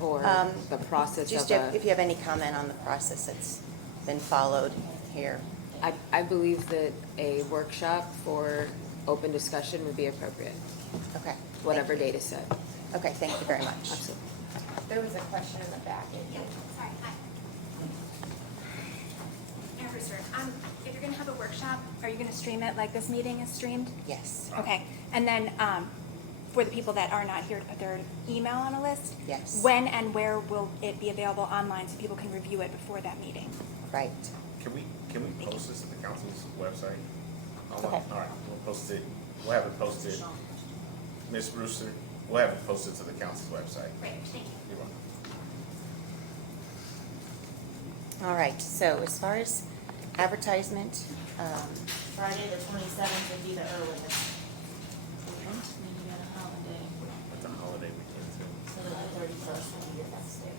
or the process Just of if you have any comment on the process that's been followed here. I believe that a workshop for open discussion would be appropriate, Okay. whatever date is set. Okay, thank you very much. Absolutely. There was a question in the back. Yeah, sorry, hi. Amber, sir, if you're gonna have a workshop, are you gonna stream it like this meeting is streamed? Yes. Okay, and then, for the people that are not here to put their email on a list? Yes. When and where will it be available online so people can review it before that meeting? Right. Can we post this at the council's website? Okay. All right, we'll post it, we'll have it posted. Ms. Brewster, we'll have it posted to the council's website. Great, thank you. You're welcome. All right, so as far as advertisement, Friday the 27th would be the earliest, That's a holiday weekend too. so the 31st would be your next day.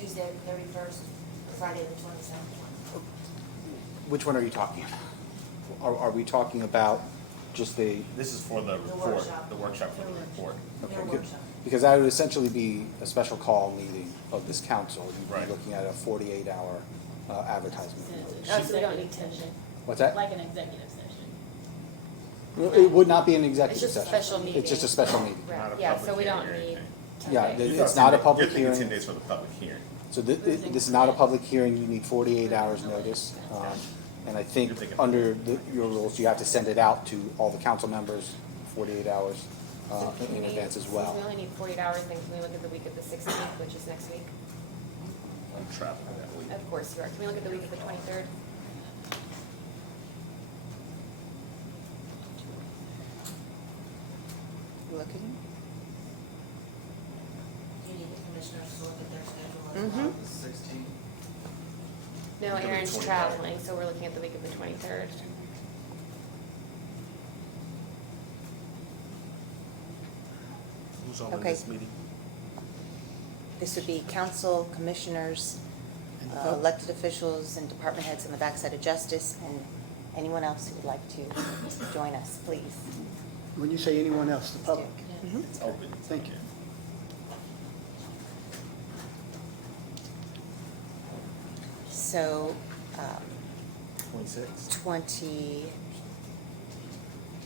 Tuesday the 31st, or Friday the 27th. Which one are you talking about? Are we talking about just the, This is for the report, the workshop for the report. okay, No good. workshop. Because that would essentially be a special call meeting of this council. You'd Right. be looking at a 48-hour advertisement. Oh, so we don't need to, What's that? like an executive session. It would not be an It's executive just a session. special meeting. It's just a special meeting. Not a Yeah, public so we hearing don't or need. anything. Yeah, Okay. it's not a public You're thinking 10 hearing. days for the public hearing. So this is not a public hearing. You need 48 hours notice. And I think under your rules, you have to send it out to all the council members 48 hours in advance as well. We only need 48 hours, then can we look at the week of the 16th, which is next week? I'm traveling that week. Of course you are. Can we look at the week of the 23rd? looking. Do you need the commissioners to look at their schedule as Mm-hmm. well? No, Week of the Aaron's 23rd. traveling, so we're looking at the week of the 23rd. Who's all in Okay. this meeting? This would be council, commissioners, elected officials, and department heads on the backside of justice, and anyone else who would like to join us, please. When you say anyone else, the public? Mhm. It's open. Thank you. So, 26?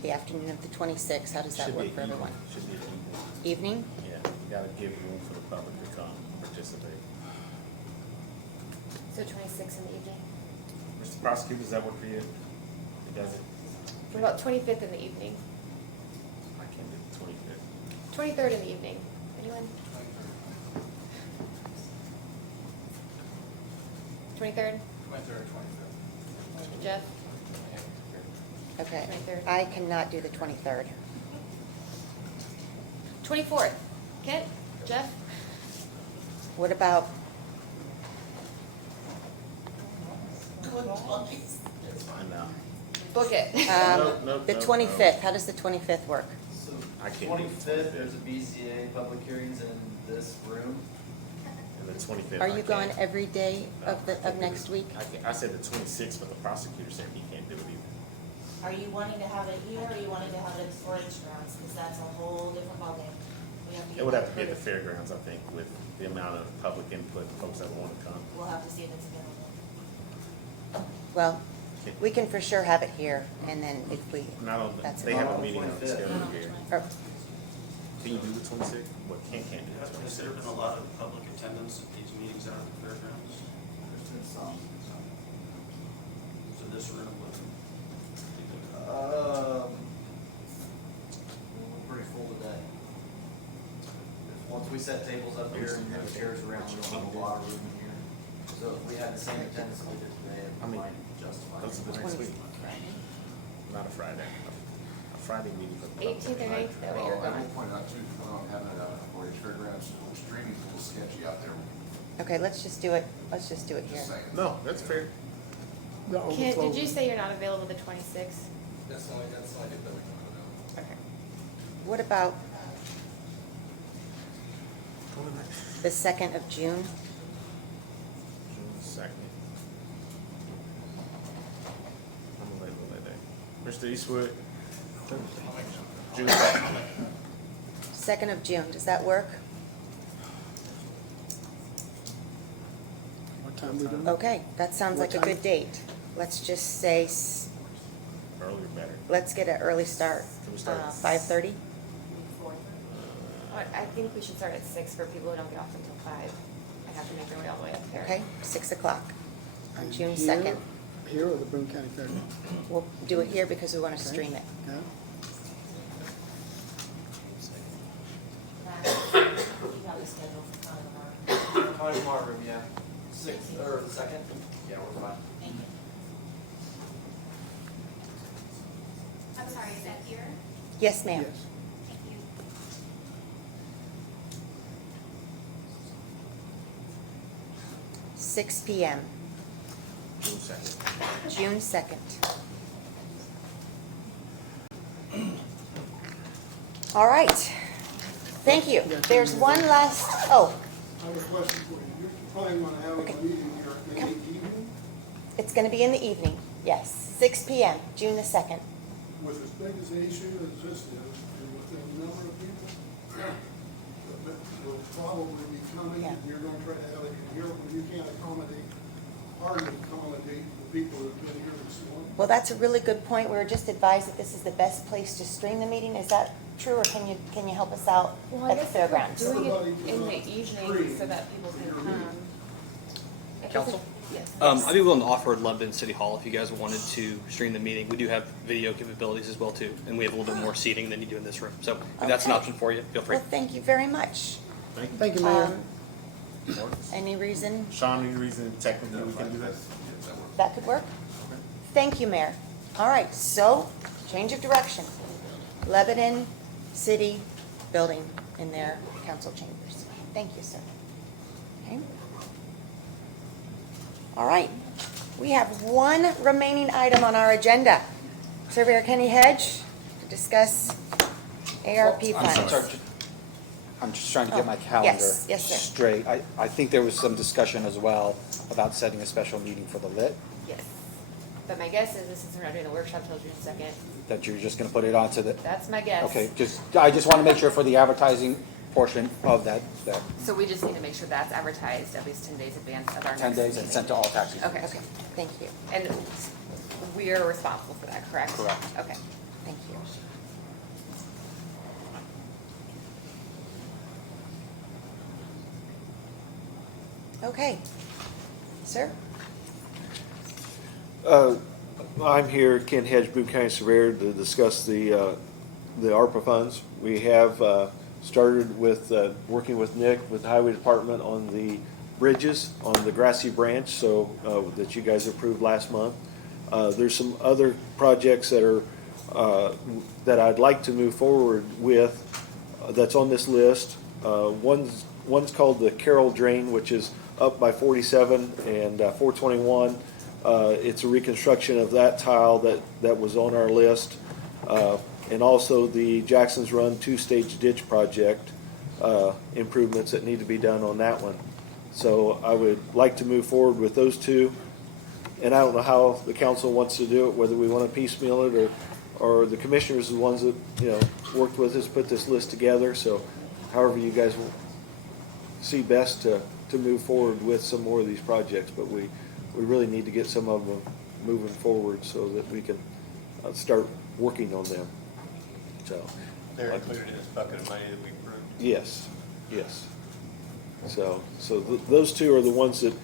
the afternoon of the 26th, how does that Should be work for evening. everyone? Should be evening. Evening? Yeah, you gotta give room for the public to come participate. So 26th in the evening? Mr. Prosecutor, does that work for you? It doesn't? What about 25th in the evening? I can't do the 25th. 23rd in the evening? Anyone? 23rd? 23rd, 25th. Jeff? Okay. 23rd. I cannot do the 23rd. 24th? Kent? Jeff? What about, It's fine now. Book it. the 25th? How does the 25th work? So, I can't do 25th, there's a BCA public hearings in this room. And the 25th. Are I you can't. gone every day No, of I can't do next it. week? I said the 26th, but the prosecutor said he can't do it either. Are you wanting to have it here, or are you wanting to have it at storage grounds, because that's a whole different ballgame. We have to It get would have that to be at the approved. fairgrounds, I think, with the amount of public input, folks that want to come. We'll have to see if it's available. Well, we can for sure have it here, and then if we, Not on, That's they have a fine. meeting on the 25th. schedule here. or, Can you do the 26th? Well, can't do the Has there been a 26th. lot of public attendance at these meetings out at the fairgrounds? There's been some. So this room was, We're pretty full today. Once we set tables up here and move chairs around, we don't have a lot of room in here. So if we had the same attendance that we did today, I it mean, might justify. Those are the next week. Not a Friday. A Friday meeting for the public. 18th or 19th, that way you're I gone. will point out too, having it out at Portage Fairgrounds, streaming's a little sketchy out there. okay, let's just do it here. Just saying. No, that's fair. The Kent, overflow. did you say you're not available the 26th? That's the only date that we can put out. Okay. What about the 2nd of June? June 2nd. I'm available that day. Mr. Eastwood? June 2nd. 2nd of June, does that work? time we do it? Okay, that sounds What like a time? good date. Let's just say, Earlier better. let's get an early start. Can we start at 5:30? I think we should start at 6 for people who don't get off until 5 and have to make their way all the way up there. Okay, 6 o'clock on And June here- 2nd. Here or the Boone County Fair? We'll do it here because we want to Okay. stream it. Okay. You have the schedule for tomorrow. County tomorrow room, yeah. 6th, or the 2nd? Yeah, we're fine. Thank you. I'm sorry, is that here? Yes, ma'am. Yes. Thank you. Six PM, June 2nd. June 2nd. All right. Thank you. There's one last, oh, I have a question for you. You're probably going to have Okay. a meeting here maybe evening it's going to be in the evening. Yes, 6 PM, June the 2nd. with as big as the issue as this is, and with the number of people that will probably be coming, Yeah. and you're going to try to have it in here where you can't accommodate, hardly accommodate the people that have been here this morning. Well, that's a really good point. We were just advised that this is the best place to stream the meeting. Is that true, or can you help us out Well, I at the guess if we're fairgrounds? doing Everybody it in can the stream evening so that people can your come. meeting. I guess Council? if- Yes. I'd be willing to offer London City Hall if you guys wanted to stream the meeting. We do have video capabilities as well too, and we have a little bit more seating than you do in this room. So if that's an Okay. option for you, feel free. Well, thank you very much. Thank you, Mayor. Any reason Sean, any reason technically we can do that? that could work? Thank you, Mayor. All right, so, change of direction. Lebanon City Building in their council chambers. Thank you, sir. Okay. All right, we have one remaining item on our agenda. Surveyor Kenny Hedge to discuss ARP I'm funds. sorry. I'm just trying to get my Oh, calendar yes, sir. straight. I think there was some discussion as well about setting a special meeting for the lit, Yes. But my guess is, since we're not doing the workshop till June 2nd, that you're just gonna put it onto the, that's my guess. okay, I just wanna make sure for the advertising portion of that So we just need to make sure that's advertised at least 10 days advance of our next 10 meeting. days and sent to all taxi. Okay. Okay, thank you. And we're responsible for that, correct? Correct. Okay. Thank you. Okay. Sir? I'm here, Ken Hedge, Boone County Surveyor, to discuss the ARPA funds. We have started with working with Nick, with the Highway Department on the bridges on the Grassy Branch, so that you guys approved last month. There's some other projects that are that I'd like to move forward with that's on this list. One's called the Carroll Drain, which is up by 47 and 421. It's a reconstruction of that tile that was on our list. And also the Jackson's Run two-stage ditch project, improvements that need to be done on that one. So I would like to move forward with those two. And I don't know how the council wants to do it, whether we want to piecemeal it or the commissioners are the ones that, worked with us, put this list together. So however you guys will see best to move forward with some more of these projects, but we really need to get some of them moving forward so that we can start working on them. So They're included in this bucket of money that we approved. yes. So those two are the ones that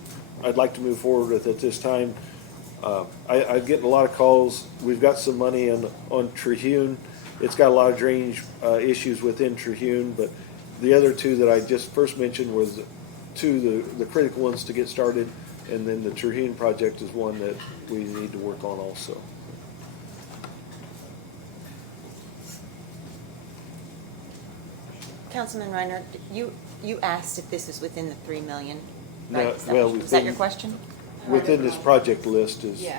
I'd like to move forward with at this time. I get a lot of calls. We've got some money on Trehune. It's got a lot of drainage issues within Trehune, but the other two that I just first mentioned was the critical ones to get started, and then the Trehune project is one that we need to work on also. Councilman Reiner, you asked if this was within the 3 million, No, right? Is that- well, is that your within- question? Within this project list is, Yeah.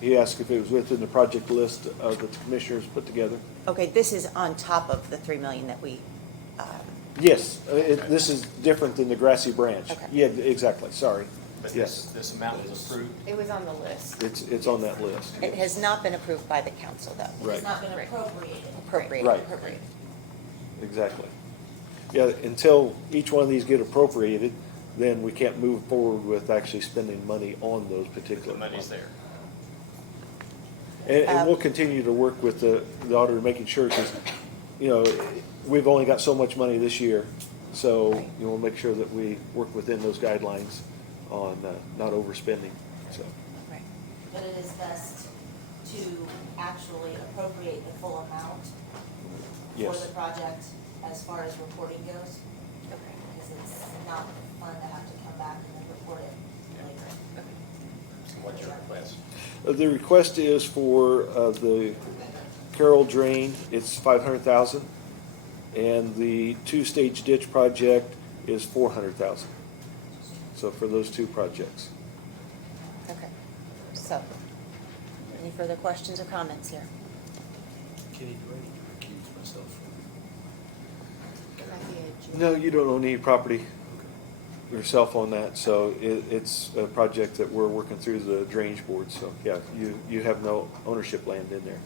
he asked if it was within the project list that the commissioners put together. Okay, this is on top of the 3 million that we, Yes, this is different than the Grassy Branch. Okay. Yeah, exactly, sorry. But Yes, this amount was approved. It was on the list. it's on that list. it has not been approved by the council, though. It's Right. not been Right. appropriated. Appropriated. Right. Appropriated. Exactly. Yeah, until each one of these get appropriated, then we can't move forward with actually spending money on those The particular. money's there. And we'll continue to work with the auditor, making sure, because, we've only got so much money this year. So, we'll make sure that we work within those guidelines on not overspending, so. Right. But it is best to actually appropriate the full amount for Yes. the project as far as reporting goes. Because it's not fun to have to come back and then report it later. So what's your request? The request is for the Carroll Drain, it's 500,000, and the two-stage ditch project is 400,000. So for those two projects. Okay. So, any further questions or comments here? Kenny, do I need to recuse myself? No, you don't own any property yourself on that, so it's a project that we're working through the drainage board, so yeah, you have no ownership land in there.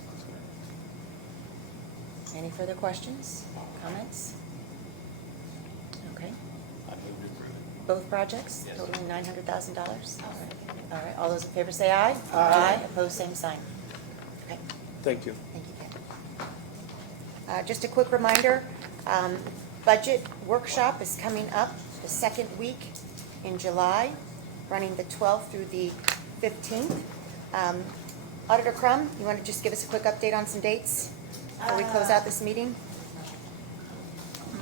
Any further questions, comments? Okay. I move to approve it. Both projects Yes. totaling $900,000? All right, all those in favor say aye. Aye. Opposed, same sign. Okay, Thank you. thank you, Ken. Just a quick reminder, budget workshop is coming up the second week in July, running the 12th through the 15th. Auditor Crum, you want to just give us a quick update on some dates before we close out this meeting?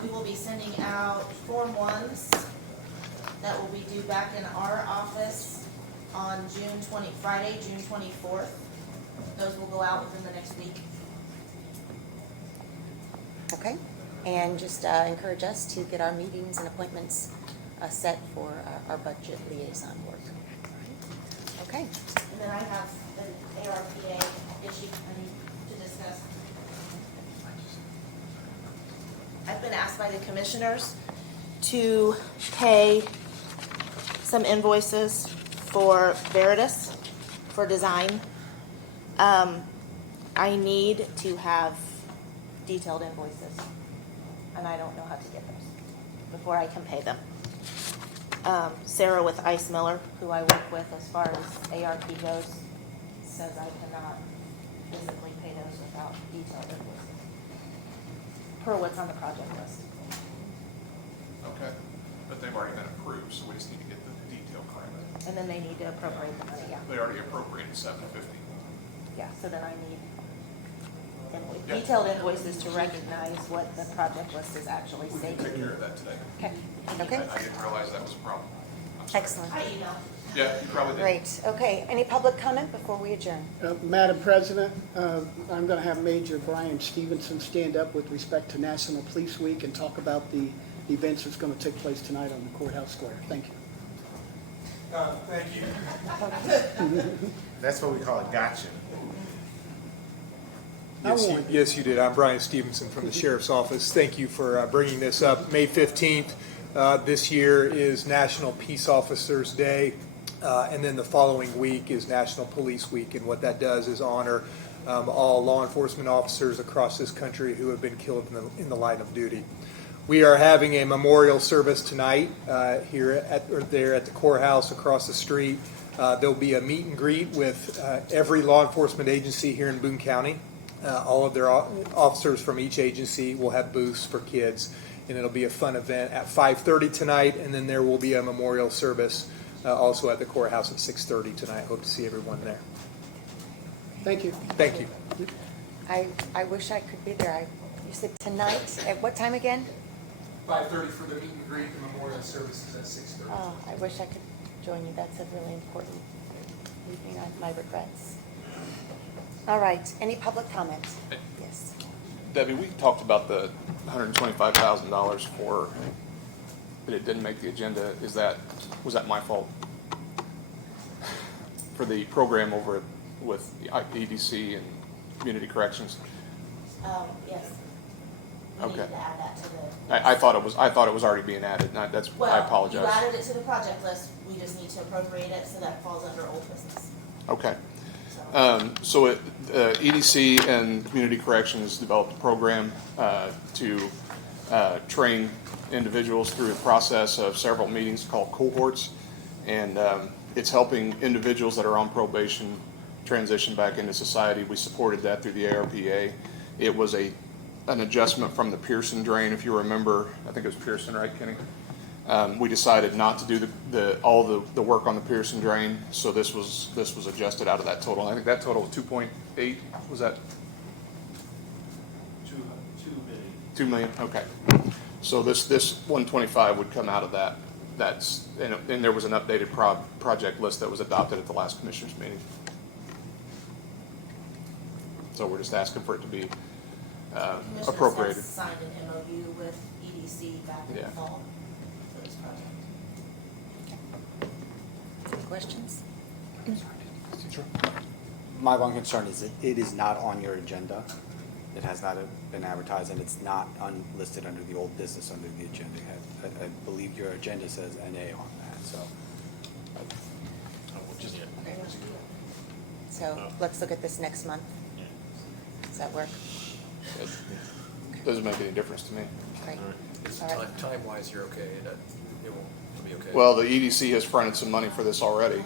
We will be sending out Form 1s that will be due back in our office on Friday, June 24th. Those will go out within the next week. Okay, and just encourage us to get our meetings and appointments set for our budget liaison work. Okay, And then I have the ARPA issue I need to discuss. I've been asked by the commissioners to pay some invoices for Veritas for design. I need to have detailed invoices, and I don't know how to get those before I can pay them. Sarah with Ice Miller, who I work with as far as ARP goes, says I cannot physically pay those without detailed invoices, per what's on the project list. Okay, but they've already been approved, so we just need to get the detail correct. And then they need to appropriate the money, yeah. They already appropriated $750. Yeah, so then I need Yeah. detailed invoices to recognize what the project list is actually We can stating. take care of that today. okay, I okay, didn't realize that was a problem. I'm sorry. excellent. I emailed. Yeah, you probably did. Great, okay, any public comment before we adjourn? Madam President, I'm going to have Major Brian Stevenson stand up with respect to National Police Week and talk about the events that's going to take place tonight on the courthouse square. Thank you. Thank you. That's what we call a gotcha. Yes, you did. I'm Brian Stevenson from the Sheriff's Office. Thank you for bringing this up. May 15th this year is National Peace Officers Day, and then the following week is National Police Week, and what that does is honor all law enforcement officers across this country who have been killed in the line of duty. We are having a memorial service tonight here at the courthouse across the street. There'll be a meet and greet with every law enforcement agency here in Boone County. All of their officers from each agency will have booths for kids, and it'll be a fun event at 5:30 tonight, and then there will be a memorial service also at the courthouse at 6:30 tonight. Hope to see everyone there. Thank you. Thank you. I wish I could be there. You said tonight, at what time again? 5:30 for the meet and greet. The memorial service is at 6:30. Oh, I wish I could join you. That's a really important evening. My regrets. All right, any public comments? Yes. Debbie, we talked about the $125,000 for, but it didn't make the agenda. Was that my fault? For the program over with the EDC and Community Corrections? Yes. We Okay. needed to add that to the. I thought it was already being added. I apologize. Well, you added it to the project list, we just need to appropriate it, so that falls under old business. Okay. So EDC and Community Corrections developed a program to train individuals through a process of several meetings called cohorts. And it's helping individuals that are on probation transition back into society. We supported that through the ARPA. It was an adjustment from the Pearson drain, if you remember. I think it was Pearson, right, Kenny? We decided not to do all the work on the Pearson drain, so this was adjusted out of that total. I think that total was 2.8. Was that 2 million? Okay. So this 125 would come out of that. And there was an updated project list that was adopted at the last commissioners meeting. So we're just asking for it to be appropriated. Commissioners have signed an MOU with EDC back in the fall for this project. Any questions? My one concern is that it is not on your agenda. It has not been advertised, and it's not listed under the old business under the agenda. I believe your agenda says NA on that, so. So let's look at this next month. Does that work? It doesn't make any difference to me. Great. It's All right. time-wise, you're okay, it will be okay. Well, the EDC has fronted some money for this already.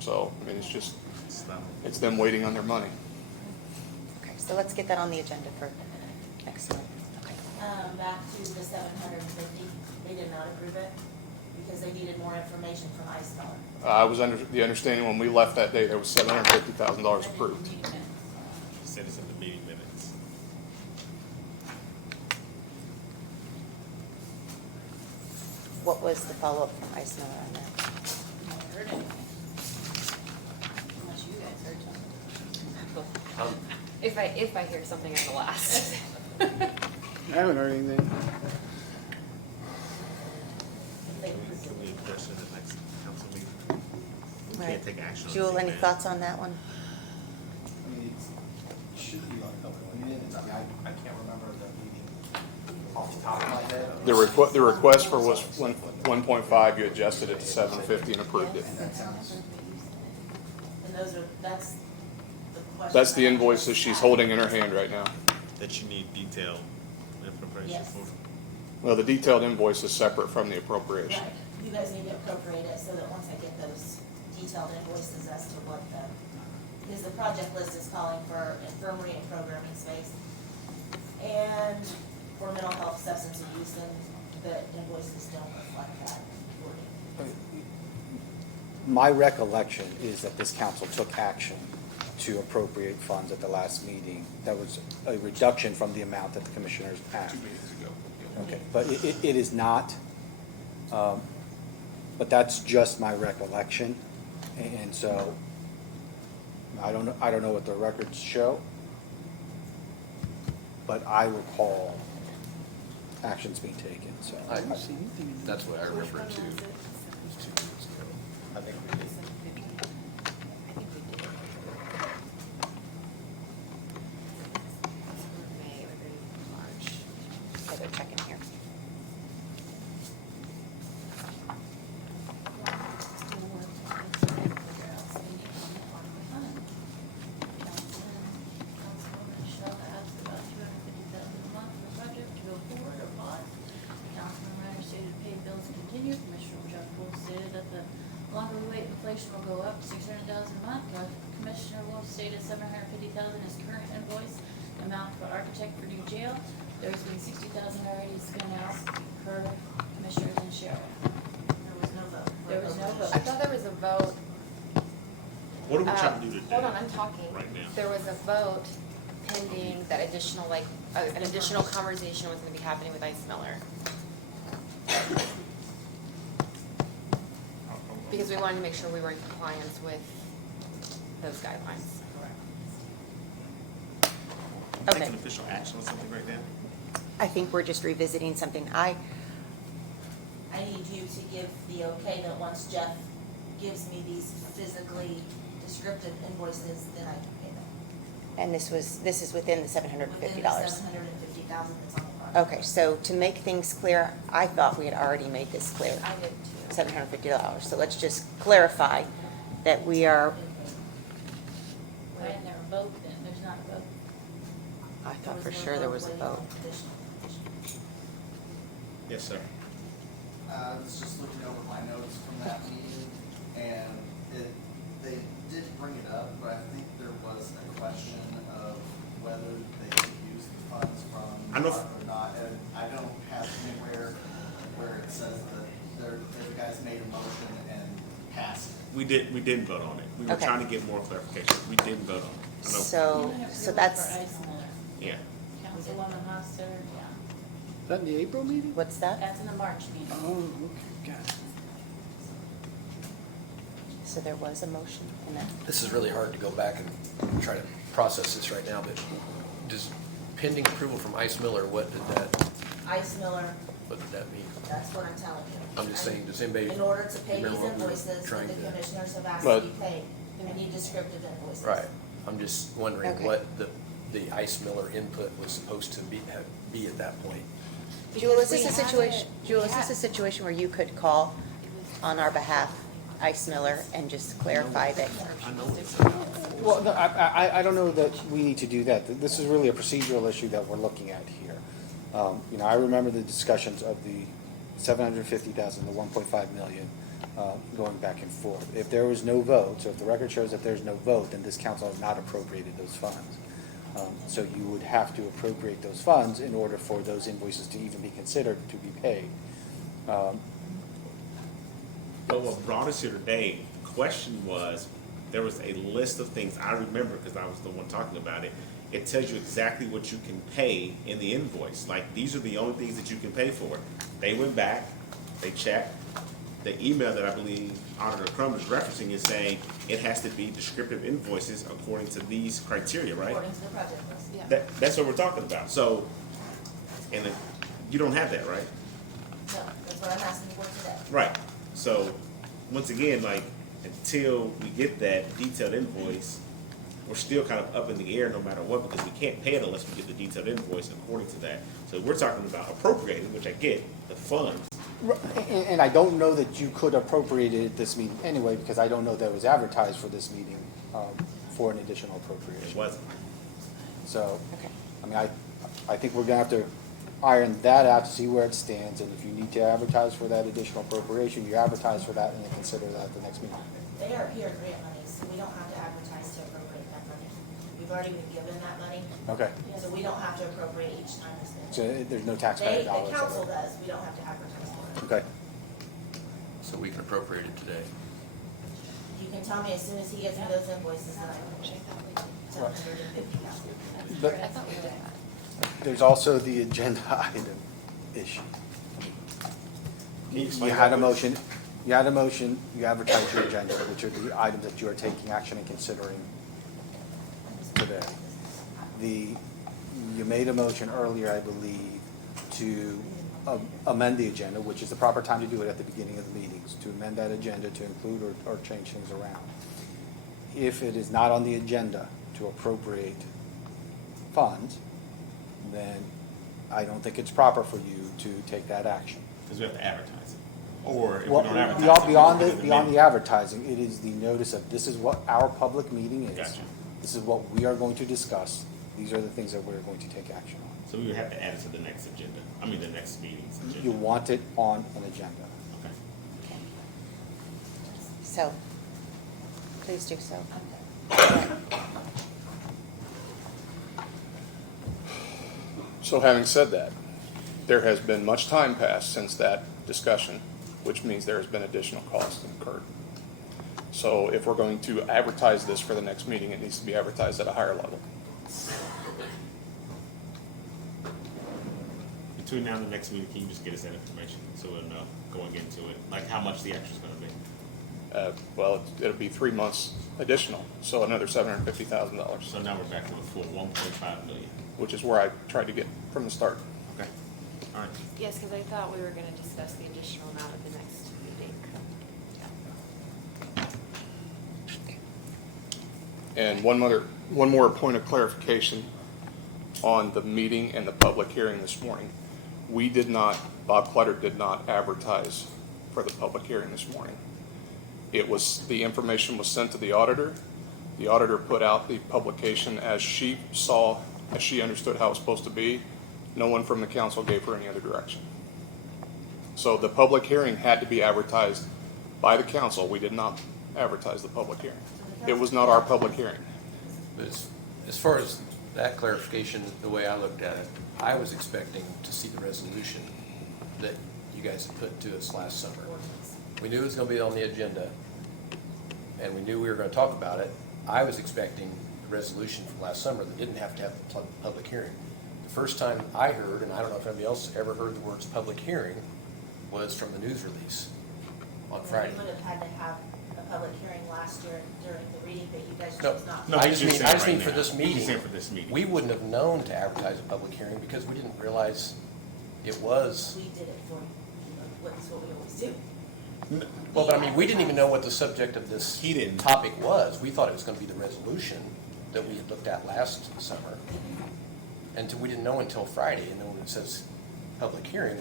So, I mean, it's them waiting on their money. Okay, so let's get that on the agenda for next month. Okay. Back to the 750, they did not approve it because they needed more information from ISMEller. I was under the understanding when we left that day, there was $750,000 approved. Said it's in the meeting minutes. What was the follow-up from Ice Miller on that? Heard anything. Unless you guys heard something. If I hear something at the last. I haven't heard anything. Can we address it at the next council meeting? We All can't right. take action on Jewel, any anything. thoughts on that one? I mean, it should be on a couple of minutes. I mean, I can't remember the meeting off the top of my head. The request for was 1.5, you adjusted it to 750 and approved it. And that's the question. That's the invoice that she's holding in her hand right now. That you need detailed information Yes. for? Well, the detailed invoice is separate from the appropriation. Right, you guys need to appropriate it so that once I get those detailed invoices as to what because the project list is calling for infirmary and programming space and for mental health, substance abuse, and the invoices don't reflect that wording. My recollection is that this council took action to appropriate funds at the last meeting. That was a reduction from the amount that the commissioners had. 2 meetings ago. Okay, but it is not, but that's just my recollection. And so, I don't know what the records show, but I recall actions being taken, so. That's what I remember too. I think we did. May, it would be March. Okay, they're checking here. Longer we wait, inflation will go up $600,000 a month. Commissioner Wolf stated $750,000 is current invoice amount for architect for new jail. There's been $60,000 already spent out per commissioners and sheriff. There was no vote. There was no vote. I thought there was a vote. What are we trying to do today? Hold on, I'm talking. Right now. There was a vote pending that additional, an additional conversation was gonna be happening with Ice Miller. Because we wanted to make sure we were in compliance with those guidelines. Okay. Take an official action on something right now? I think we're just revisiting something. I need you to give the okay that once Jeff gives me these physically descriptive invoices, then I can pay them. And this is within the $750. Within the $750,000 that's on the project. Okay, so to make things clear, I thought we had already made this clear. I did too. $750. So let's just clarify that we are, Why isn't there a vote then? There's not a vote. I thought for sure there was a vote. Yes, sir. I was just looking over my notes from that meeting, and they did bring it up, but I think there was a question of whether they could use the funds from I know- ARPA or not, and I don't have anywhere where it says that you guys made a motion and passed it. We didn't vote on it. We were Okay. trying to get more clarification. We didn't vote on it. I know- So, Even if so you look that's, for Ice Miller, Yeah. Councilwoman Hoster, yeah. Is that in the April meeting? what's that? That's in the March meeting. Oh, okay, got it. So there was a motion and then, This is really hard to go back and try to process this right now, but does pending approval from Ice Miller, what did that mean? That's what I'm telling you. I'm just saying, does anybody In order to pay these remember what we were invoices that trying the to- commissioners have asked But- to be paid, I need descriptive invoices. Right, I'm just wondering Okay. what the Ice Miller input was supposed to be at that point. Jewel, is we this a had situation, it- Jewel, we is this had- a situation where you could call on our behalf Ice Miller and just clarify that? Well, no, I don't know that we need to do that. This is really a procedural issue that we're looking at here. You know, I remember the discussions of the 750,000, the 1.5 million, going back and forth. If there was no vote, so if the record shows that there's no vote, then this council has not appropriated those funds. So you would have to appropriate those funds in order for those invoices to even be considered to be paid. But what brought us here today, the question was, there was a list of things, I remember because I was the one talking about it. It tells you exactly what you can pay in the invoice. Like, these are the only things that you can pay for. They went back, they checked. The email that I believe Auditor Crum is referencing is saying it has to be descriptive invoices according to these criteria, right? According to the project list. Yeah. That's what we're talking about. So, and you don't have that, right? No, that's what I'm asking for today. Right. So, once again, like, until we get that detailed invoice, we're still kind of up in the air no matter what, because we can't pay it unless we get the detailed invoice according to that. So we're talking about appropriating, which I get, the funds. And I don't know that you could appropriate it at this meeting anyway, because I don't know that it was advertised for this meeting, for an additional It appropriation. wasn't. So, Okay. I mean, I think we're gonna have to iron that out to see where it stands, and if you need to advertise for that additional appropriation, you advertise for that and then consider that at the next meeting. They are here grant monies, we don't have to advertise to appropriate that money. We've already been given that money, Okay, so we don't have to appropriate each time it's so been. there's no taxpayer dollars. The council does, we don't have to advertise for it. Okay, So we can appropriate it today. You can tell me as soon as he gets me those invoices, then I can check that. $750,000. but I thought we did that. there's also the agenda item issue. Can you You explain had that, a please? motion, you advertised your agenda, which are the items that you are taking action and considering today. You made a motion earlier, I believe, to amend the agenda, which is the proper time to do it at the beginning of the meetings, to amend that agenda to include or change things around. If it is not on the agenda to appropriate funds, then I don't think it's proper for you to take that action. Because we have to advertise it. Or if we Well, don't advertise it. beyond we the, put it in beyond the minutes. advertising, it is the notice of, this is what our public meeting is. Gotcha. This is what we are going to discuss. These are the things that we're going to take action on. So we would have to add it to the next agenda, the next meeting's agenda. You want it on an agenda. Okay. So, please do so. So having said that, there has been much time passed since that discussion, which means there has been additional costs incurred. So if we're going to advertise this for the next meeting, it needs to be advertised at a higher level. Between now and the next meeting, can you just get us that information so we'll know going into it, like how much the extra's gonna be? Well, it'll be 3 months additional, so another $750,000, So now we're back to a full 1.5 million. which is where I tried to get from the start. Okay. All right. Yes, because I thought we were gonna discuss the additional amount at the next meeting. And one more point of clarification on the meeting and the public hearing this morning. We did not, Bob Clutter did not advertise for the public hearing this morning. The information was sent to the auditor. The auditor put out the publication as she understood how it was supposed to be. No one from the council gave her any other direction. So the public hearing had to be advertised by the council. We did not advertise the public hearing. It was not our public hearing. But as far as that clarification, the way I looked at it, I was expecting to see the resolution that you guys had put to us last summer. We knew it was gonna be on the agenda, and we knew we were gonna talk about it. I was expecting the resolution from last summer that didn't have to have a public hearing. The first time I heard, and I don't know if anybody else ever heard the words public hearing, was from the news release on Friday. We would have had to have a public hearing last year during the reading, but you guys No, chose not. No, I he's just just mean, I saying just right mean for now. this He's meeting. just saying for this meeting. We wouldn't have known to advertise a public hearing because we didn't realize it was. We did it for you, that's what we always do. Well, but I mean, we didn't even know what the subject of this He didn't. topic was. We thought it was gonna be the resolution that we had looked at last summer. And we didn't know until Friday, and then when it says public hearing,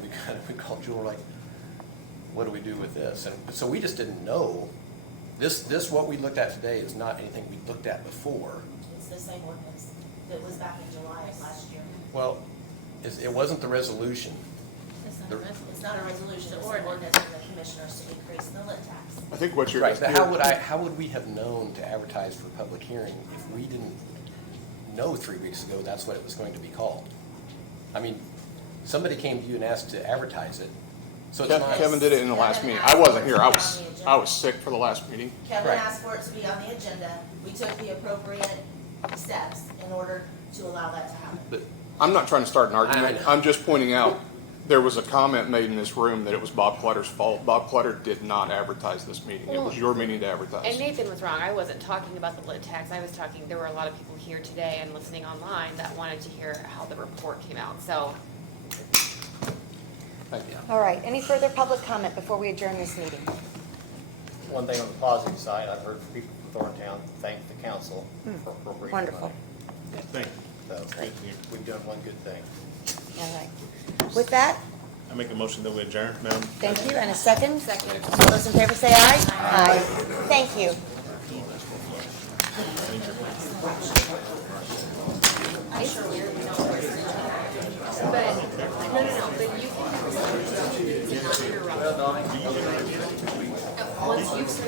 we called Jewel, we're like, what do we do with this? And so we just didn't know. This, what we looked at today is not anything we looked at before. It's the same ordinance that was back in July of last year. Well, it wasn't the resolution. It's not The- a resolution. It's not a resolution, it's an ordinance from the commissioners to increase the lit tax. I think what you're. Right, but how would we have known to advertise for public hearing if we didn't know 3 weeks ago that's what it was going to be called? I mean, somebody came to you and asked to advertise it, so it's not. Kevin did it in the last meeting. I wasn't here. I was sick for the last meeting. Kevin Right. asked for it to be on the agenda. We took the appropriate steps in order to allow that to happen. But I'm not trying to start an argument. I know. I'm just pointing out, there was a comment made in this room that it was Bob Clutter's fault. Bob Clutter did not advertise this meeting. It was your meeting to And advertise. Nathan was wrong. I wasn't talking about the lit tax. I was talking, there were a lot of people here today and listening online that wanted to hear how the report came out. So Thank you. All right, any further public comment before we adjourn this meeting? One thing on the positive side, I've heard people from Thorntown thank the council for appropriating the Wonderful. money. Thank you. So we've done one good thing. All right. With that, I make a motion that we adjourn, Madam. thank you, and a second? Second. All those in favor say aye. Aye. Thank you. I'm sure we're, we know we're. But, no, but you can not interrupt. Once you start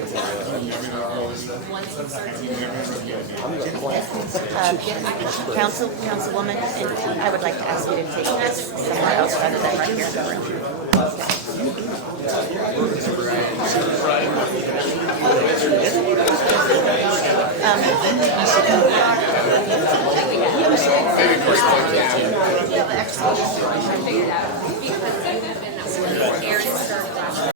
Councilwoman, and I would like to ask you to take this somewhere else rather than right here in the room. Yeah, but actually, I figured out.